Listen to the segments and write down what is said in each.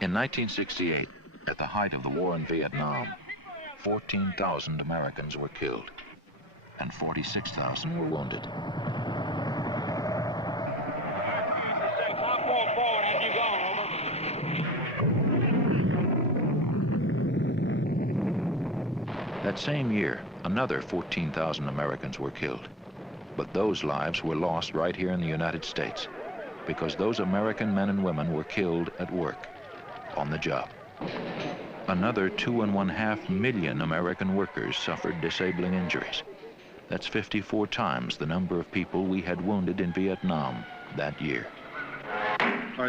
In 1968, at the height of the war in Vietnam, 14,000 Americans were killed and 46,000 were wounded. That same year, another 14,000 Americans were killed. But those lives were lost right here in the United States because those American men and women were killed at work, on the job. Another 2.5 million American workers suffered disabling injuries. That's 54 times the number of people we had wounded in Vietnam that year.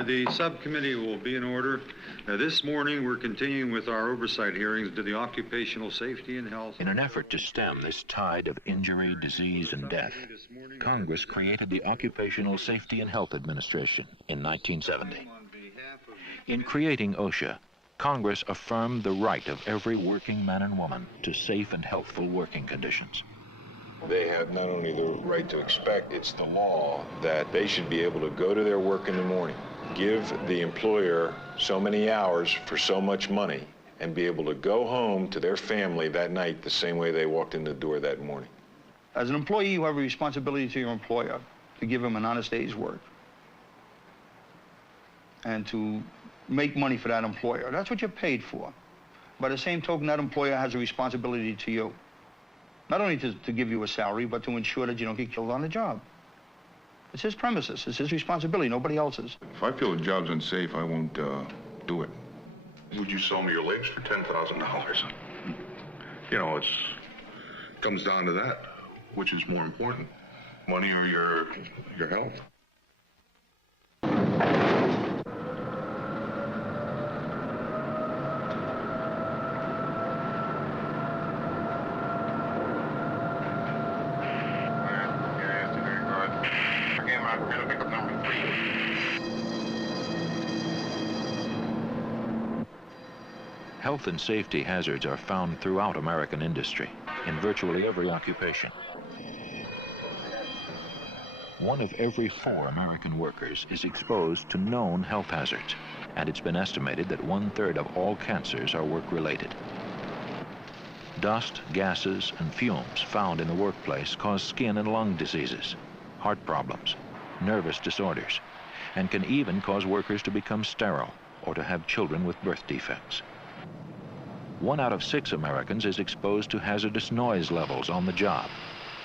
The subcommittee will be in order. This morning, we're continuing with our oversight hearings to the occupational safety and health. In an effort to stem this tide of injury, disease, and death, Congress created the Occupational Safety and Health Administration in 1970. In creating OSHA, Congress affirmed the right of every working man and woman to safe and healthful working conditions. They have not only the right to expect, it's the law that they should be able to go to their work in the morning, give the employer so many hours for so much money, and be able to go home to their family that night the same way they walked in the door that morning. As an employee, you have a responsibility to your employer to give him an honest day's work and to make money for that employer. That's what you're paid for. By the same token, that employer has a responsibility to you. Not only to give you a salary, but to ensure that you don't get killed on the job. It's his premises, it's his responsibility, nobody else's. If I feel the job's unsafe, I won't do it. Would you sell me your legs for $10,000? You know, it comes down to that. Which is more important, money or your health? Health and safety hazards are found throughout American industry, in virtually every occupation. 1 of every 4 American workers is exposed to known health hazards, and it's been estimated that 1/3 of all cancers are work-related. Dust, gases, and fumes found in the workplace cause skin and lung diseases, heart problems, nervous disorders, and can even cause workers to become sterile or to have children with birth defects. 1 out of 6 Americans is exposed to hazardous noise levels on the job,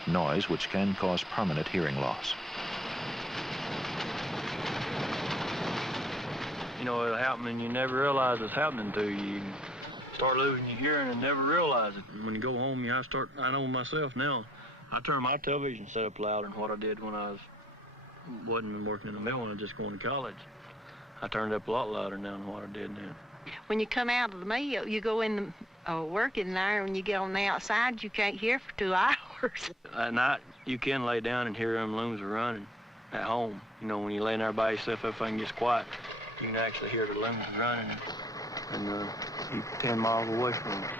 noise which can cause permanent hearing loss. You know, it'll happen and you never realize it's happening to you. You start losing your hearing and never realize it. When you go home, I know myself now, I turn my television set up louder than what I did when I wasn't working in the mill, when I was just going to college. I turned it up a lot louder now than what I did then. When you come out of the mill, you go in the work in there, and when you get on the outside, you can't hear for 2 hours. At night, you can lay down and hear them looms running at home. You know, when you lay there by yourself, everything gets quiet. You can actually hear the looms running, and you're 10 miles away from them.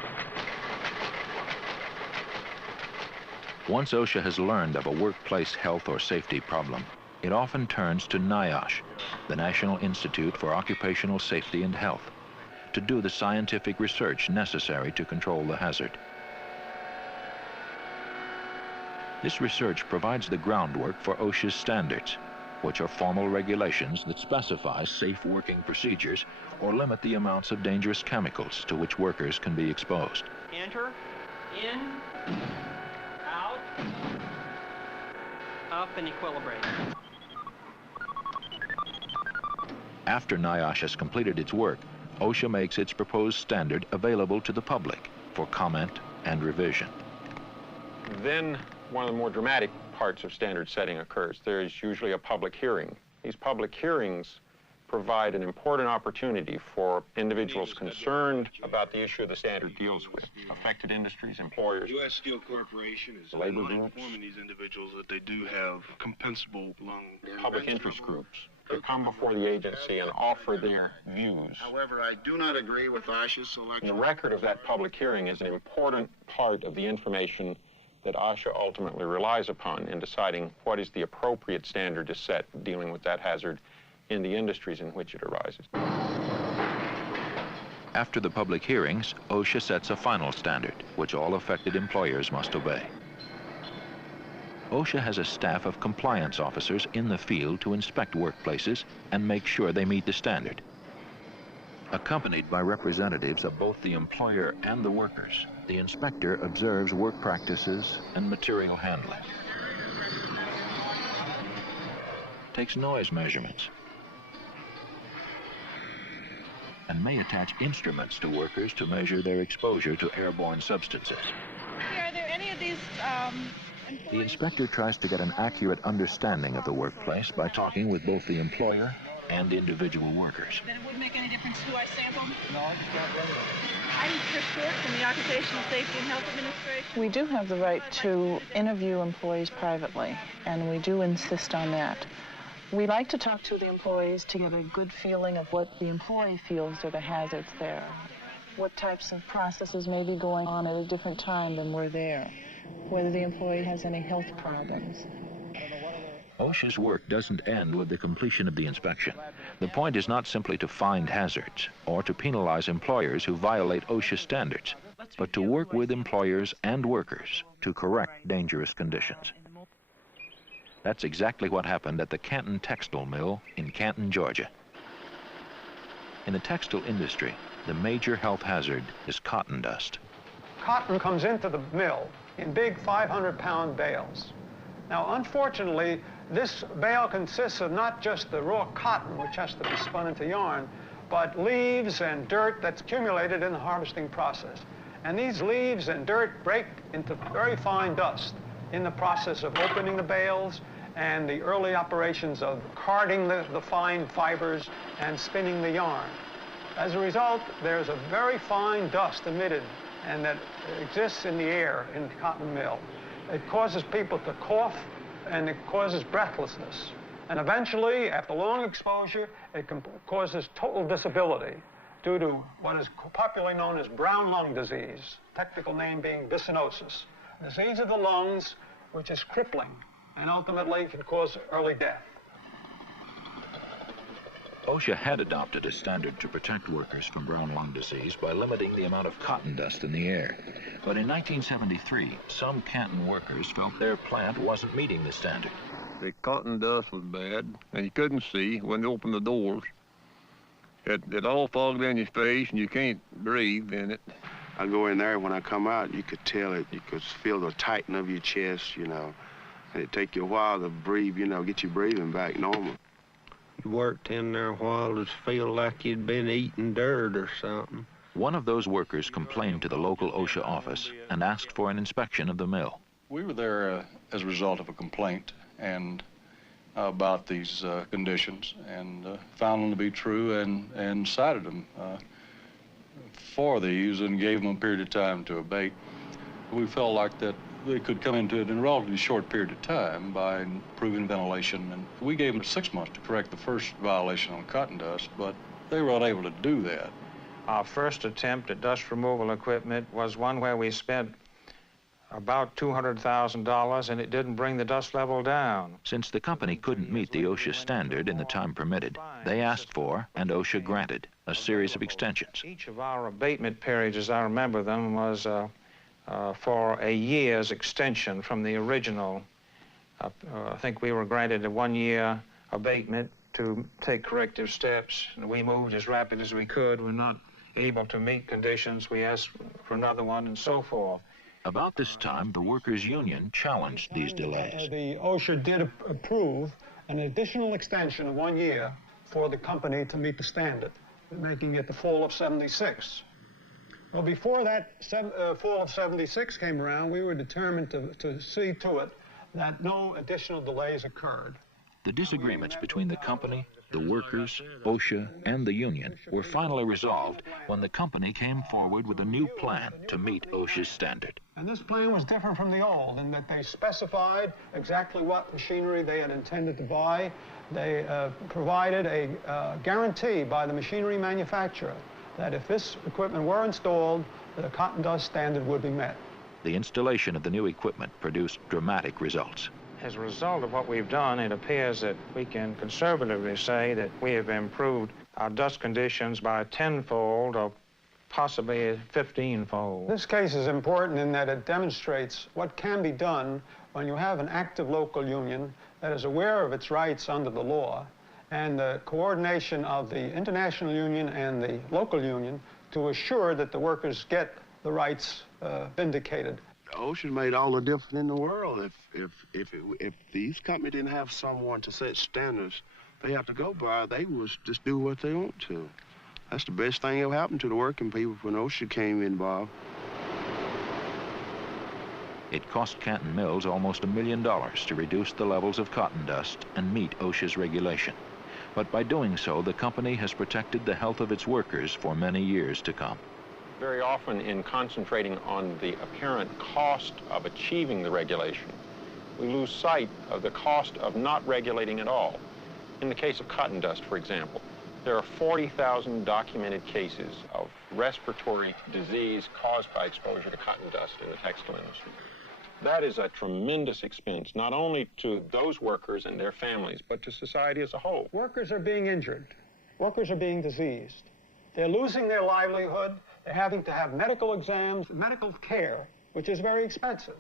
Once OSHA has learned of a workplace health or safety problem, it often turns to NIOSH, the National Institute for Occupational Safety and Health, to do the scientific research necessary to control the hazard. This research provides the groundwork for OSHA's standards, which are formal regulations that specify safe working procedures or limit the amounts of dangerous chemicals to which workers can be exposed. Enter, in, out, up, and equilibrate. After NIOSH has completed its work, OSHA makes its proposed standard available to the public for comment and revision. Then one of the more dramatic parts of standard setting occurs. There is usually a public hearing. These public hearings provide an important opportunity for individuals concerned about the issue the standard deals with, affected industries, employers. U.S. Steel Corporation is labor groups, informing these individuals that they do have compensable lung public interest groups to come before the agency and offer their views. However, I do not agree with OSHA's selection. The record of that public hearing is an important part of the information that OSHA ultimately relies upon in deciding what is the appropriate standard to set dealing with that hazard in the industries in which it arises. After the public hearings, OSHA sets a final standard, which all affected employers must obey. OSHA has a staff of compliance officers in the field to inspect workplaces and make sure they meet the standard. Accompanied by representatives of both the employer and the workers, the inspector observes work practices and material handling. Takes noise measurements, and may attach instruments to workers to measure their exposure to airborne substances. Are there any of these The inspector tries to get an accurate understanding of the workplace by talking with both the employer and individual workers. Then it wouldn't make any difference who I sampled? No, I just got rid of it. I'm Chris Short from the Occupational Safety and Health Administration. We do have the right to interview employees privately, and we do insist on that. We like to talk to the employees to get a good feeling of what the employee feels are the hazards there, what types of processes may be going on at a different time than we're there, whether the employee has any health problems. OSHA's work doesn't end with the completion of the inspection. The point is not simply to find hazards or to penalize employers who violate OSHA standards, but to work with employers and workers to correct dangerous conditions. That's exactly what happened at the Canton Textile Mill in Canton, Georgia. In the textile industry, the major health hazard is cotton dust. Cotton comes into the mill in big 500-pound bales. Now, unfortunately, this bale consists of not just the raw cotton, which has to be spun into yarn, but leaves and dirt that's accumulated in the harvesting process. And these leaves and dirt break into very fine dust in the process of opening the bales and the early operations of carding the fine fibers and spinning the yarn. As a result, there's a very fine dust emitted and that exists in the air in the cotton mill. It causes people to cough and it causes breathlessness. And eventually, after long exposure, it causes total disability due to what is popularly known as brown lung disease, technical name being byssinosis. Disease of the lungs, which is crippling and ultimately can cause early death. OSHA had adopted a standard to protect workers from brown lung disease by limiting the amount of cotton dust in the air. But in 1973, some Canton workers felt their plant wasn't meeting the standard. The cotton dust was bad, and you couldn't see when you opened the doors. It all fogged in your face, and you can't breathe in it. I go in there, when I come out, you could tell it. You could feel the tightening of your chest, you know. And it'd take you a while to breathe, you know, get your breathing back normal. You worked in there a while, just feel like you'd been eating dirt or something. One of those workers complained to the local OSHA office and asked for an inspection of the mill. We were there as a result of a complaint and about these conditions, and found them to be true and cited them for these and gave them a period of time to abate. We felt like that they could come into it in a relatively short period of time by improving ventilation, and we gave them 6 months to correct the first violation on cotton dust, but they were unable to do that. Our first attempt at dust removal equipment was one where we spent about $200,000, and it didn't bring the dust level down. Since the company couldn't meet the OSHA standard in the time permitted, they asked for, and OSHA granted, a series of extensions. Each of our abatement periods, as I remember them, was for a year's extension from the original. I think we were granted a 1-year abatement to take corrective steps, and we moved as rapid as we could. We're not able to meet conditions. We asked for another one, and so forth. About this time, the workers' union challenged these delays. The OSHA did approve an additional extension of 1 year for the company to meet the standard, making it the fall of '76. Well, before that fall of '76 came around, we were determined to see to it that no additional delays occurred. The disagreements between the company, the workers, OSHA, and the union were finally resolved when the company came forward with a new plan to meet OSHA's standard. And this plan was different from the old in that they specified exactly what machinery they had intended to buy. They provided a guarantee by the machinery manufacturer that if this equipment were installed, the cotton dust standard would be met. The installation of the new equipment produced dramatic results. As a result of what we've done, it appears that we can conservatively say that we have improved our dust conditions by tenfold or possibly 15-fold. This case is important in that it demonstrates what can be done when you have an active local union that is aware of its rights under the law, and the coordination of the international union and the local union to assure that the workers get the rights vindicated. OSHA made all the difference in the world. If these companies didn't have someone to set standards they have to go by, they would just do what they want to. That's the best thing ever happened to the working people when OSHA came involved. It cost Canton Mills almost $1 million to reduce the levels of cotton dust and meet OSHA's regulation. But by doing so, the company has protected the health of its workers for many years to come. Very often, in concentrating on the apparent cost of achieving the regulation, we lose sight of the cost of not regulating at all. In the case of cotton dust, for example, there are 40,000 documented cases of respiratory disease caused by exposure to cotton dust in the textile industry. That is a tremendous expense, not only to those workers and their families, but to society as a whole. Workers are being injured. Workers are being diseased. They're losing their livelihood. They're having to have medical exams, medical care, which is very expensive.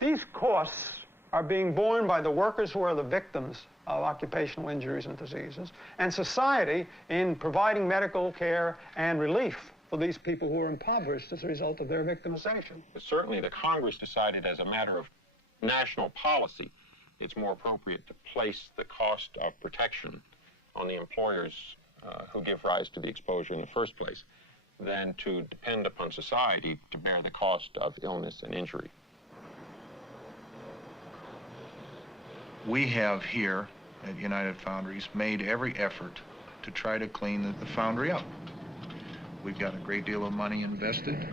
These costs are being borne by the workers who are the victims of occupational injuries and diseases, and society in providing medical care and relief for these people who are impoverished as a result of their victimization. Certainly the Congress decided as a matter of national policy, it's more appropriate to place the cost of protection on the employers who give rise to the exposure in the first place than to depend upon society to bear the cost of illness and injury. We have here at United Foundries made every effort to try to clean the foundry up. We've got a great deal of money invested,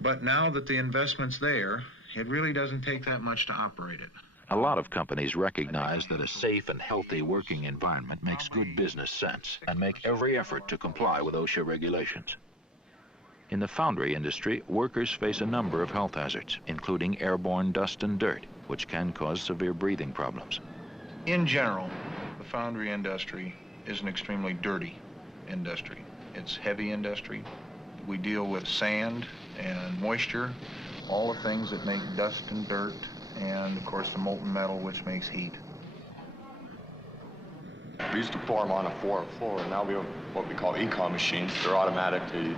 but now that the investment's there, it really doesn't take that much to operate it. A lot of companies recognize that a safe and healthy working environment makes good business sense and make every effort to comply with OSHA regulations. In the foundry industry, workers face a number of health hazards, including airborne dust and dirt, which can cause severe breathing problems. In general, the foundry industry is an extremely dirty industry. It's heavy industry. We deal with sand and moisture, all the things that make dust and dirt, and of course the molten metal, which makes heat. We used to pour them on a floor, and now we have what we call econ machines. They're automatic. They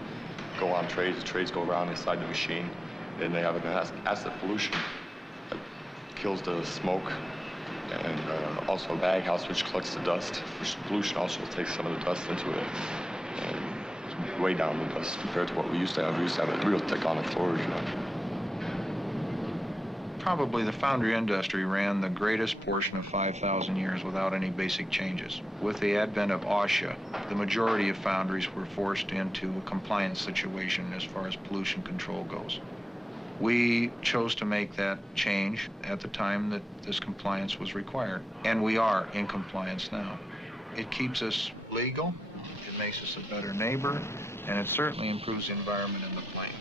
go on trays. The trays go around inside the machine, and they have an acid pollution that kills the smoke, and also a bag house which collects the dust, which pollution also takes some of the dust into it, and way down the dust compared to what we used to have. We used to have a real thick on the floors, you know. Probably the foundry industry ran the greatest portion of 5,000 years without any basic changes. With the advent of OSHA, the majority of foundries were forced into a compliance situation as far as pollution control goes. We chose to make that change at the time that this compliance was required, and we are in compliance now. It keeps us legal, it makes us a better neighbor, and it certainly improves the environment in the plant.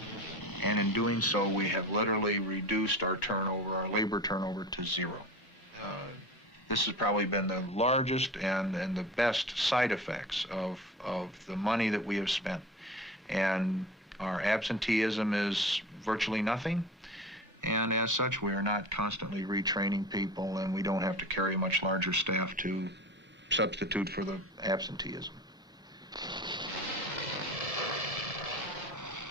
And in doing so, we have literally reduced our turnover, our labor turnover, to zero. This has probably been the largest and the best side effects of the money that we have spent. And our absenteeism is virtually nothing. And as such, we are not constantly retraining people, and we don't have to carry a much larger staff to substitute for the absenteeism.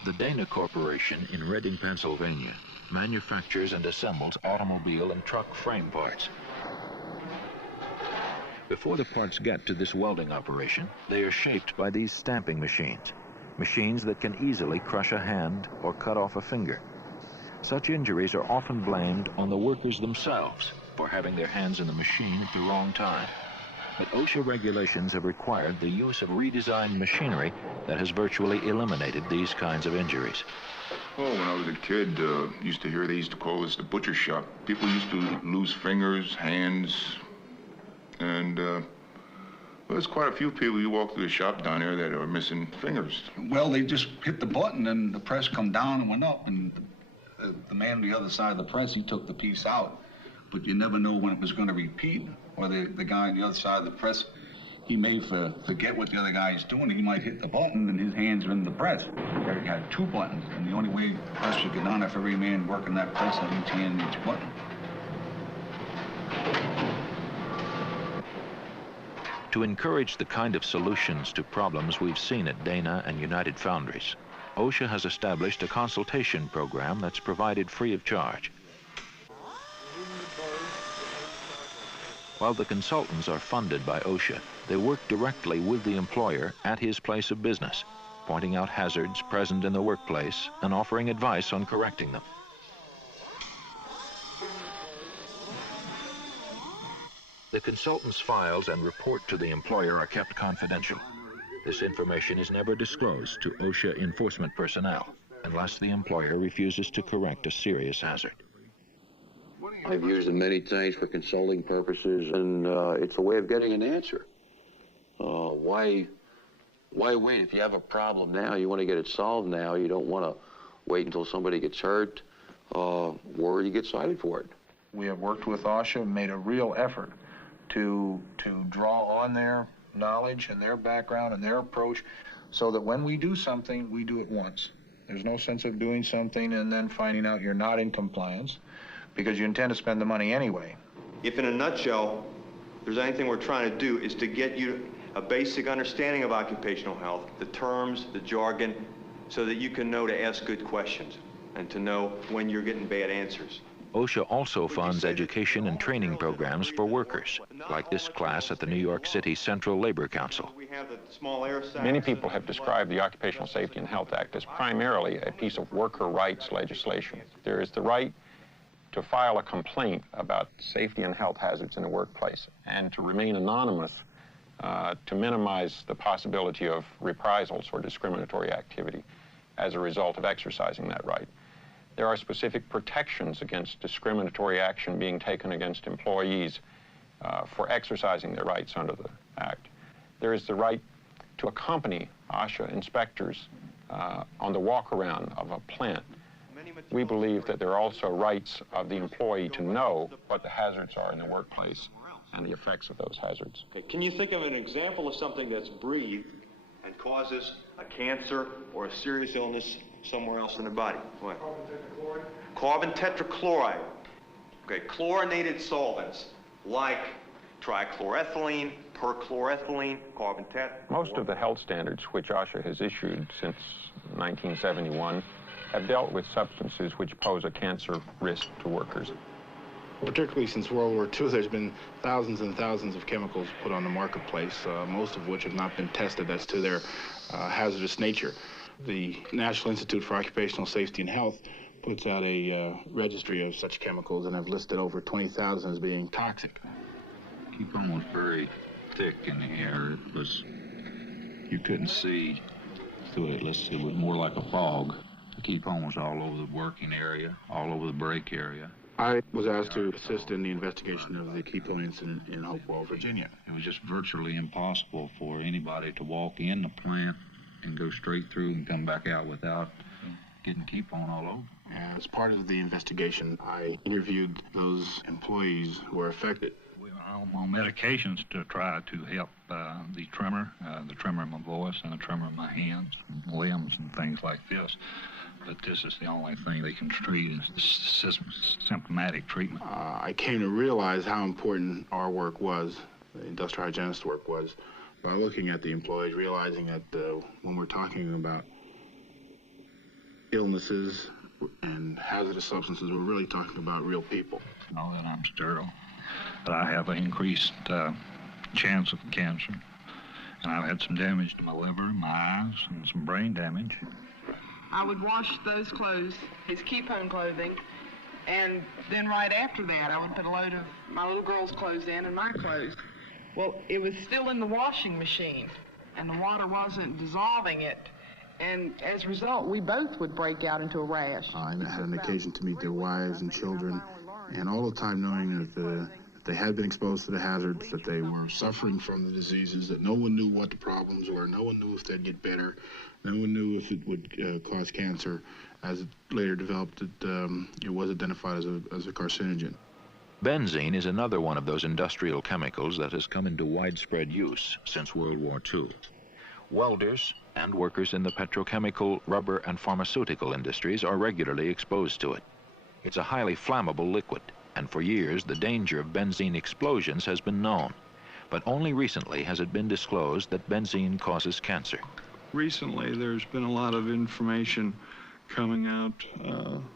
The Dana Corporation in Reading, Pennsylvania, manufactures and assembles automobile and truck frame parts. Before the parts get to this welding operation, they are shaped by these stamping machines, machines that can easily crush a hand or cut off a finger. Such injuries are often blamed on the workers themselves for having their hands in the machine at the wrong time. But OSHA regulations have required the use of redesigned machinery that has virtually eliminated these kinds of injuries. Oh, when I was a kid, used to hear they used to call this the butcher shop. People used to lose fingers, hands, and well, there's quite a few people you walk through the shop down there that are missing fingers. Well, they just hit the button and the press come down and went up, and the man on the other side of the press, he took the piece out. But you never know when it was going to repeat, or the guy on the other side of the press he may forget what the other guy's doing. He might hit the button and his hands are in the press. There he had 2 buttons, and the only way the press would get on if every man working that press had each hand and each button. To encourage the kind of solutions to problems we've seen at Dana and United Foundries, OSHA has established a consultation program that's provided free of charge. While the consultants are funded by OSHA, they work directly with the employer at his place of business, pointing out hazards present in the workplace and offering advice on correcting them. The consultant's files and report to the employer are kept confidential. This information is never disclosed to OSHA enforcement personnel unless the employer refuses to correct a serious hazard. I've used it many times for consulting purposes, and it's a way of getting an answer. Why wait? If you have a problem now, you want to get it solved now. You don't want to wait until somebody gets hurt or you get cited for it. We have worked with OSHA and made a real effort to draw on their knowledge and their background and their approach so that when we do something, we do it once. There's no sense of doing something and then finding out you're not in compliance because you intend to spend the money anyway. If in a nutshell, there's anything we're trying to do is to get you a basic understanding of occupational health, the terms, the jargon, so that you can know to ask good questions and to know when you're getting bad answers. OSHA also funds education and training programs for workers, like this class at the New York City Central Labor Council. Many people have described the Occupational Safety and Health Act as primarily a piece of worker rights legislation. There is the right to file a complaint about safety and health hazards in the workplace and to remain anonymous to minimize the possibility of reprisals or discriminatory activity as a result of exercising that right. There are specific protections against discriminatory action being taken against employees for exercising their rights under the Act. There is the right to accompany OSHA inspectors on the walk-around of a plant. We believe that there are also rights of the employee to know what the hazards are in the workplace and the effects of those hazards. Okay. Can you think of an example of something that's breathed and causes a cancer or a serious illness somewhere else in the body? What? Carbon tetrachloride. Okay, chlorinated solvents like trichloroethylene, perchloroethylene, carbon tet. Most of the health standards which OSHA has issued since 1971 have dealt with substances which pose a cancer risk to workers. Particularly since World War II, there's been thousands and thousands of chemicals put on the marketplace, most of which have not been tested as to their hazardous nature. The National Institute for Occupational Safety and Health puts out a registry of such chemicals and have listed over 20,000 as being toxic. Ketone was very thick in the air. You couldn't see through it. It was more like a fog. The ketone was all over the working area, all over the break area. I was asked to assist in the investigation of the ketone incident in Hopewell, Virginia. It was just virtually impossible for anybody to walk in the plant and go straight through and come back out without getting ketone all over. As part of the investigation, I interviewed those employees who were affected. I'm on medications to try to help the tremor in my voice and the tremor in my hands and limbs and things like this. But this is the only thing they can treat is symptomatic treatment. I came to realize how important our work was, the industrial hygienist work was, by looking at the employees, realizing that when we're talking about illnesses and hazardous substances, we're really talking about real people. Know that I'm sterile, but I have an increased chance of cancer, and I've had some damage to my liver, my eyes, and some brain damage. I would wash those clothes, his ketone clothing, and then right after that, I would put a load of my little girl's clothes in and my clothes. Well, it was still in the washing machine, and the water wasn't dissolving it. And as a result, we both would break out into a rash. I had an occasion to meet their wives and children, and all the time knowing that they had been exposed to the hazards, that they were suffering from the diseases, that no one knew what the problems were, no one knew if they'd get better, no one knew if it would cause cancer. As it later developed, it was identified as a carcinogen. Benzene is another one of those industrial chemicals that has come into widespread use since World War II. Welders and workers in the petrochemical, rubber, and pharmaceutical industries are regularly exposed to it. It's a highly flammable liquid, and for years the danger of benzene explosions has been known. But only recently has it been disclosed that benzene causes cancer. Recently there's been a lot of information coming out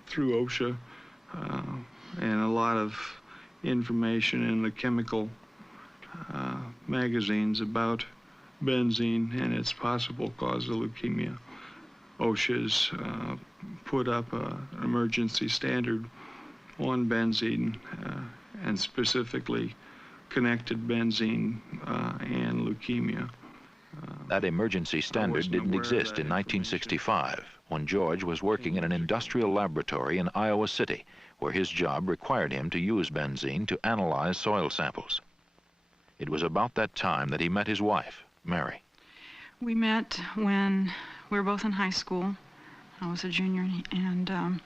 through OSHA and a lot of information in the chemical magazines about benzene and its possible cause of leukemia. OSHA's put up an emergency standard on benzene and specifically connected benzene and leukemia. That emergency standard didn't exist in 1965 when George was working in an industrial laboratory in Iowa City, where his job required him to use benzene to analyze soil samples. It was about that time that he met his wife, Mary. We met when we were both in high school. I was a junior and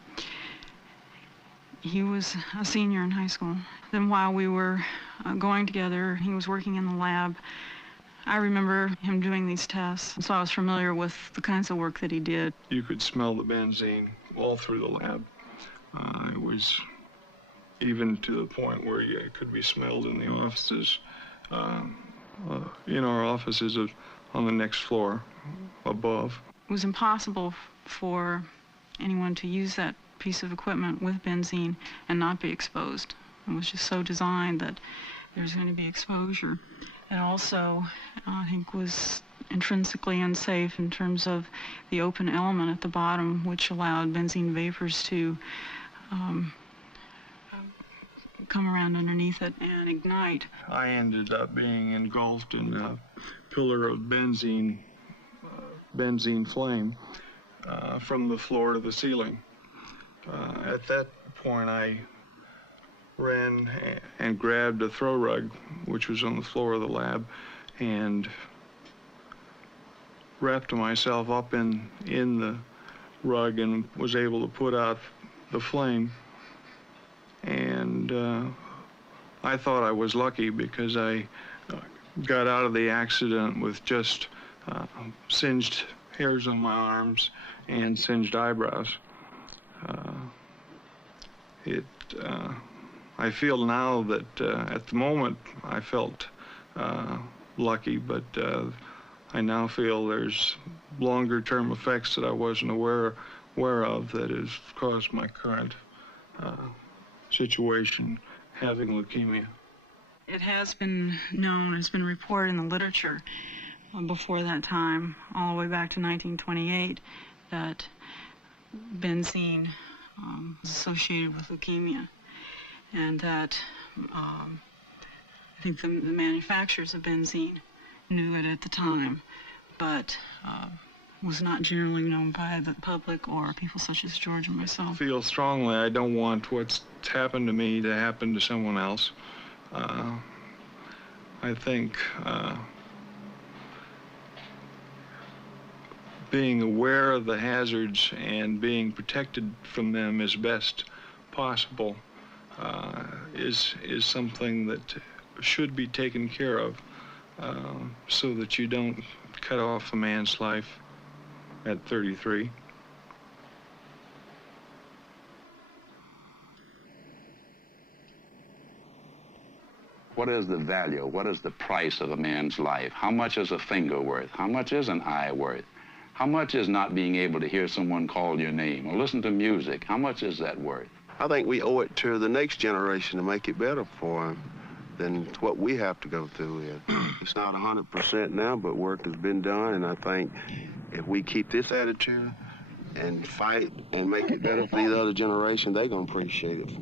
he was a senior in high school. Then while we were going together, he was working in the lab. I remember him doing these tests, so I was familiar with the kinds of work that he did. You could smell the benzene all through the lab. It was even to the point where it could be smelled in the offices, in our offices on the next floor above. It was impossible for anyone to use that piece of equipment with benzene and not be exposed. It was just so designed that there's going to be exposure. It also, I think, was intrinsically unsafe in terms of the open element at the bottom, which allowed benzene vapors to come around underneath it and ignite. I ended up being engulfed in a pillar of benzene flame from the floor to the ceiling. At that point, I ran and grabbed a throw rug, which was on the floor of the lab, and wrapped myself up in the rug and was able to put out the flame. And I thought I was lucky because I got out of the accident with just singed hairs on my arms and singed eyebrows. I feel now that at the moment I felt lucky, but I now feel there's longer-term effects that I wasn't aware of that has caused my current situation, having leukemia. It has been known, it's been reported in the literature before that time, all the way back to 1928, that benzene is associated with leukemia, and that I think the manufacturers of benzene knew it at the time, but was not generally known by the public or people such as George and myself. I feel strongly I don't want what's happened to me to happen to someone else. I think being aware of the hazards and being protected from them as best possible is something that should be taken care of so that you don't cut off a man's life at 33. What is the value? What is the price of a man's life? How much is a finger worth? How much is an eye worth? How much is not being able to hear someone call your name or listen to music? How much is that worth? I think we owe it to the next generation to make it better for them than what we have to go through with. It's not 100% now, but work has been done, and I think if we keep this attitude and fight and make it better for the other generation, they're going to appreciate it.